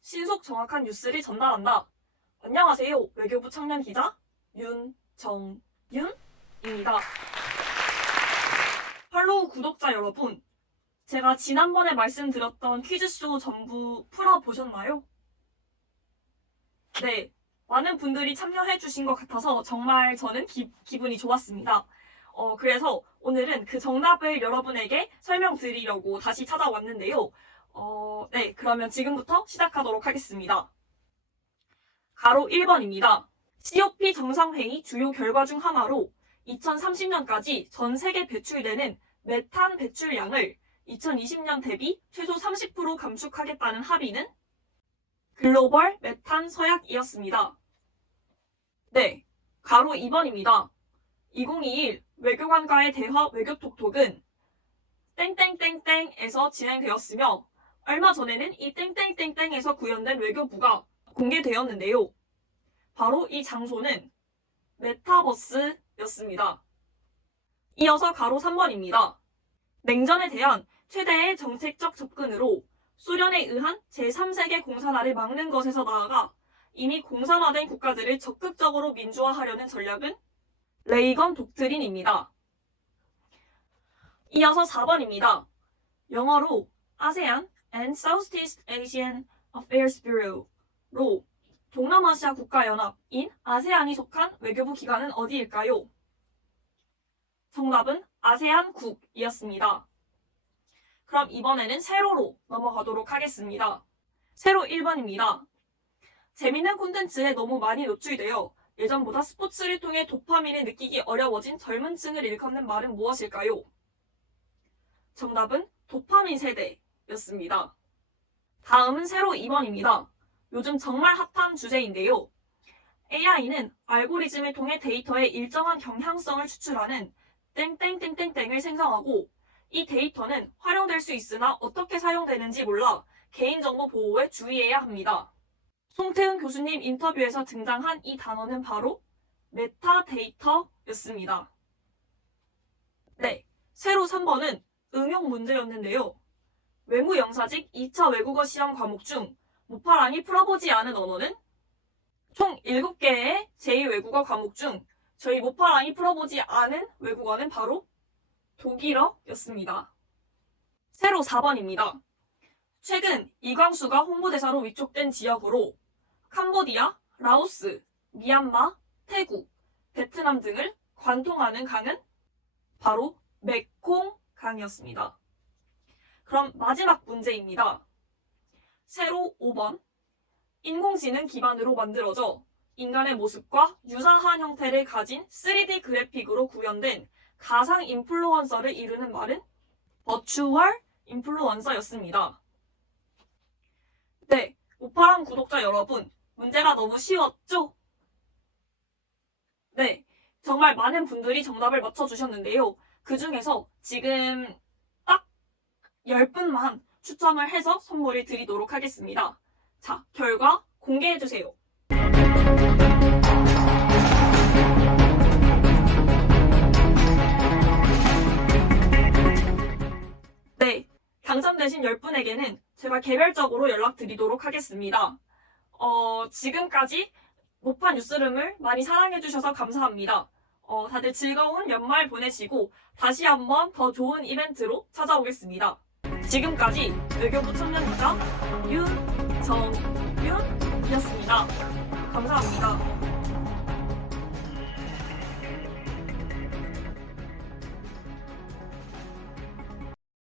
신속 정확한 뉴스를 전달한다. 안녕하세요. 외교부 청년 기자 윤정윤입니다. 팔로우 구독자 여러분, 제가 지난번에 말씀드렸던 퀴즈쇼 전부 풀어보셨나요? 네, 많은 분들이 참여해주신 것 같아서 정말 저는 기, 기분이 좋았습니다. 어, 그래서 오늘은 그 정답을 여러분에게 설명드리려고 다시 찾아왔는데요. 어, 네, 그러면 지금부터 시작하도록 하겠습니다. 가로 1번입니다. COP 정상회의 주요 결과 중 하나로 2030년까지 전 세계 배출되는 메탄 배출량을 2020년 대비 최소 30% 감축하겠다는 합의는 글로벌 메탄 서약이었습니다. 네, 가로 2번입니다. 2021 외교관과의 대화 외교톡톡은 땡땡땡땡에서 진행되었으며 얼마 전에는 이 땡땡땡땡에서 구현된 외교부가 공개되었는데요. 바로 이 장소는 메타버스였습니다. 이어서 가로 3번입니다. 냉전에 대한 최대의 정책적 접근으로 소련에 의한 제3세계 공산화를 막는 것에서 나아가 이미 공산화된 국가들을 적극적으로 민주화하려는 전략은 레이건 독트린입니다. 이어서 4번입니다. 영어로 ASEAN and Southeast Asian Affairs Bureau로 동남아시아 국가연합인 아세안이 속한 외교부 기관은 어디일까요? 정답은 아세안국이었습니다. 그럼 이번에는 세로로 넘어가도록 하겠습니다. 세로 1번입니다. 재밌는 콘텐츠에 너무 많이 노출되어 예전보다 스포츠를 통해 도파민을 느끼기 어려워진 젊은 층을 일컫는 말은 무엇일까요? 정답은 도파민 세대 였습니다. 다음은 세로 2번입니다. 요즘 정말 핫한 주제인데요. AI는 알고리즘을 통해 데이터의 일정한 경향성을 추출하는 땡땡땡땡땡을 생성하고 이 데이터는 활용될 수 있으나 어떻게 사용되는지 몰라 개인정보 보호에 주의해야 합니다. 송태은 교수님 인터뷰에서 등장한 이 단어는 바로 메타데이터였습니다. 네, 세로 3번은 응용 문제였는데요. 외무 영사직 2차 외국어 시험 과목 중 모파랑이 풀어보지 않은 언어는 총 7개의 제2 외국어 과목 중 저희 모파랑이 풀어보지 않은 외국어는 바로 독일어였습니다. 세로 4번입니다. 최근 이광수가 홍보대사로 위촉된 지역으로 캄보디아, 라오스, 미얀마, 태국, 베트남 등을 관통하는 강은 바로 메콩강이었습니다. 그럼 마지막 문제입니다. 세로 5번. 인공지능 기반으로 만들어져 인간의 모습과 유사한 형태를 가진 3D 그래픽으로 구현된 가상 인플루언서를 이루는 말은 버추얼 인플루언서였습니다. 네, 오파랑 구독자 여러분, 문제가 너무 쉬웠죠? 네, 정말 많은 분들이 정답을 맞춰주셨는데요. 그 중에서 지금 딱 10분만 추첨을 해서 선물을 드리도록 하겠습니다. 자, 결과 공개해주세요. 네, 당첨되신 10분에게는 제가 개별적으로 연락드리도록 하겠습니다. 어, 지금까지 모파 뉴스룸을 많이 사랑해주셔서 감사합니다. 어, 다들 즐거운 연말 보내시고 다시 한번 더 좋은 이벤트로 찾아오겠습니다. 지금까지 외교부 청년기자 윤정윤이었습니다. 감사합니다.